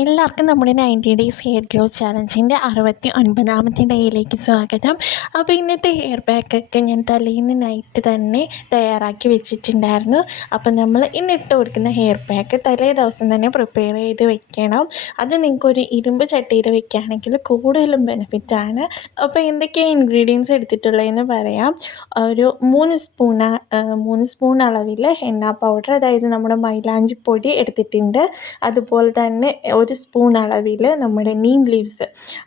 എല്ലാവർക്കും നമ്മുടെ 90 days hair grow ചാലഞ്ചിൻ്റെ 69ാമത്തെ ഡേയിലേക്ക് സ്വാഗതം. അപ്പോൾ ഇന്നത്തെ ഹെയർ പാക്കൊക്കെ ഞാൻ തലേന്ന് നൈറ്റ് തന്നെ തയ്യാറാക്കി വെച്ചിട്ടുണ്ടായിരുന്നു. അപ്പോൾ നമ്മൾ ഇന്നിട്ട് കൊടുക്കുന്ന ഹെയർ പാക്ക് തലേ ദിവസം തന്നെ പ്രിപ്പയർ ചെയ്ത് വെക്കണം. അത് നിങ്ങൾക്കൊരു ഇരുമ്പ് ചട്ടിയിൽ വെക്കുകയാണെങ്കിൽ കൂടുതലും ബെനിഫിറ്റാണ്. അപ്പോൾ എന്തൊക്കെയാണ് ഇൻഗ്രീഡിയൻസ് എടുത്തിട്ടുള്ളതെന്ന് പറയാം. ഒരു 3 സ്പൂൺ അളവിൽ ഹെന്ന പൗഡർ, അതായത് നമ്മുടെ മൈലാഞ്ചിപ്പൊടി എടുത്തിട്ടുണ്ട്. അതുപോലെ തന്നെ 1 സ്പൂൺ അളവിൽ നമ്മുടെ നീം ലീവ്സ്,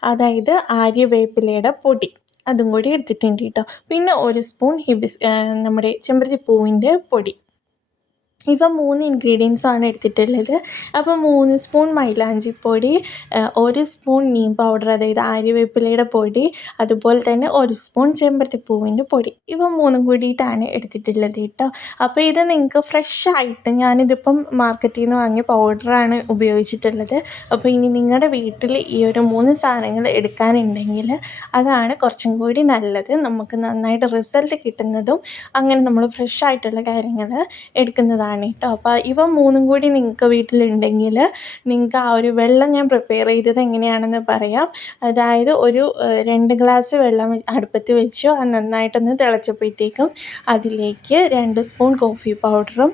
അതായത് ആര്യവേപ്പിലയുടെ പൊടി, അതും കൂടി എടുത്തിട്ടുണ്ട് കേട്ടോ. പിന്നെ 1 സ്പൂൺ നമ്മുടെ ചെമ്പരത്തിപ്പൂവിൻ്റെ പൊടി. ഇവ 3 ഇൻഗ്രീഡിയൻസാണ് എടുത്തിട്ടുള്ളത്. അപ്പോൾ 3 സ്പൂൺ മൈലാഞ്ചിപ്പൊടി, 1 സ്പൂൺ നീം പൗഡർ, അതായത് ആര്യവേപ്പിലയുടെ പൊടി, അതുപോലെ തന്നെ 1 സ്പൂൺ ചെമ്പരത്തിപ്പൂവിൻ്റെ പൊടി. ഇവ 3 കൂടിയിട്ടാണ് എടുത്തിട്ടുള്ളത് കേട്ടോ. അപ്പോൾ ഇത് നിങ്ങൾക്ക് ഫ്രഷായിട്ട്, ഞാനിതിപ്പം മാർക്കറ്റിൽ നിന്ന് വാങ്ങിയ പൗഡറാണ് ഉപയോഗിച്ചിട്ടുള്ളത്. അപ്പോൾ ഇനി നിങ്ങളുടെ വീട്ടിൽ ഈ ഒരു 3 സാധനങ്ങൾ എടുക്കാനുണ്ടെങ്കിൽ അതാണ് കുറച്ചും കൂടി നല്ലത്. നമുക്ക് നന്നായിട്ട് റിസൾട്ട് കിട്ടുന്നതും അങ്ങനെ നമ്മൾ ഫ്രഷായിട്ടുള്ള കാര്യങ്ങൾ എടുക്കുന്നതാണ് കേട്ടോ. അപ്പോൾ ഇവ 3 കൂടി നിങ്ങൾക്ക് വീട്ടിലുണ്ടെങ്കിൽ നിങ്ങൾക്ക് ആ ഒരു വെള്ളം ഞാൻ പ്രിപ്പയർ ചെയ്തത് എങ്ങനെയാണെന്ന് പറയാം. അതായത് ഒരു 2 ഗ്ലാസ് വെള്ളം അടുപ്പത്ത് വെച്ചു. അത് നന്നായിട്ടൊന്ന് തിളച്ചപ്പോഴത്തേക്കും അതിലേക്ക് 2 സ്പൂൺ കോഫി പൗഡറും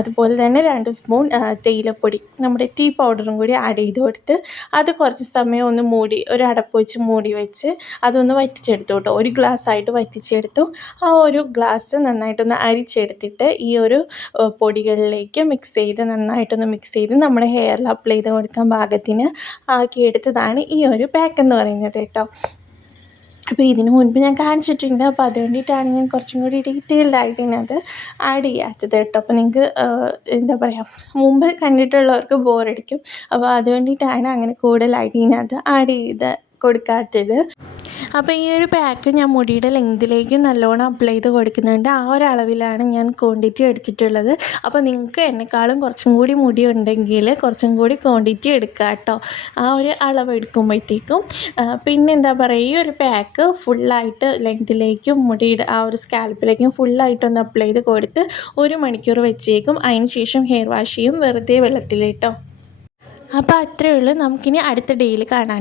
അതുപോലെ തന്നെ 2 സ്പൂൺ തേയിലപ്പൊടി, നമ്മുടെ ടീ പൗഡറും കൂടി ആഡ് ചെയ്ത് കൊടുത്ത് അത് കുറച്ച് സമയം ഒന്ന് ഒരു അടപ്പ് വെച്ച് മൂടി വെച്ച് അതൊന്ന് വറ്റിച്ചെടുത്തു കേട്ടോ. 1 ഗ്ലാസ് ആയിട്ട് വറ്റിച്ചെടുത്തു. ആ 1 ഗ്ലാസ് നന്നായിട്ടൊന്ന് അരിച്ചെടുത്തിട്ട് ഈ ഒരു പൊടികളിലേക്ക് നന്നായിട്ടൊന്ന് മിക്സ് ചെയ്ത് നമ്മുടെ ഹെയറിൽ അപ്ലൈ ചെയ്ത് കൊടുക്കാൻ പാകത്തിന് ആക്കിയെടുത്തതാണ് ഈ ഒരു പാക്ക് എന്ന് പറയുന്നത് കേട്ടോ. അപ്പോൾ ഇതിന് മുൻപ് ഞാൻ കാണിച്ചിട്ടുണ്ട്. അപ്പോൾ അതുകൊണ്ടിട്ടാണ് ഞാൻ കുറച്ചും കൂടി ഡീറ്റെയിൽഡ് ആയിട്ട് ഇതിനകത്ത് ആഡ് ചെയ്യാത്തത് കേട്ടോ. അപ്പോൾ നിങ്ങൾക്ക് എന്താ പറയുക, മുമ്പ് കണ്ടിട്ടുള്ളവർക്ക് ബോറടിക്കും. അപ്പോൾ അതുകൊണ്ടിട്ടാണ് അങ്ങനെ കൂടുതലായിട്ട് ഇതിനകത്ത് ആഡ് ചെയ്ത് കൊടുക്കാത്തത്. അപ്പോൾ ഈ ഒരു പാക്ക് ഞാൻ മുടിയുടെ ലെങ്തിലേക്ക് നല്ലോണം അപ്ലൈ ചെയ്ത് കൊടുക്കുന്നുണ്ട്. ആ ഒരു അളവിലാണ് ഞാൻ ക്വാണ്ടിറ്റി എടുത്തിട്ടുള്ളത്. അപ്പോൾ നിങ്ങൾക്ക് എന്നെക്കാളും കുറച്ചും കൂടി മുടി ഉണ്ടെങ്കിൽ കുറച്ചും കൂടി ക്വാണ്ടിറ്റി എടുക്കുക കേട്ടോ, ആ ഒരു അളവ് എടുക്കുമ്പോഴത്തേക്കും. പിന്നെ എന്താ പറയുക, ഈ ഒരു പാക്ക് ഫുള്ളായിട്ട് ലെങ്തിലേക്കും മുടിയുടെ ആ ഒരു സ്കാൽപ്പിലേക്കും ഫുള്ളായിട്ടൊന്ന് അപ്ലൈ ചെയ്ത് കൊടുത്ത് 1 മണിക്കൂർ വെച്ചേക്കും. അതിന് ശേഷം ഹെയർ വാഷ് ചെയ്യും, വെറുതെ വെള്ളത്തിൽ കേട്ടോ. അപ്പോൾ അത്രയേ ഉള്ളൂ. നമുക്കിനി അടുത്ത ഡേയിൽ കാണാം.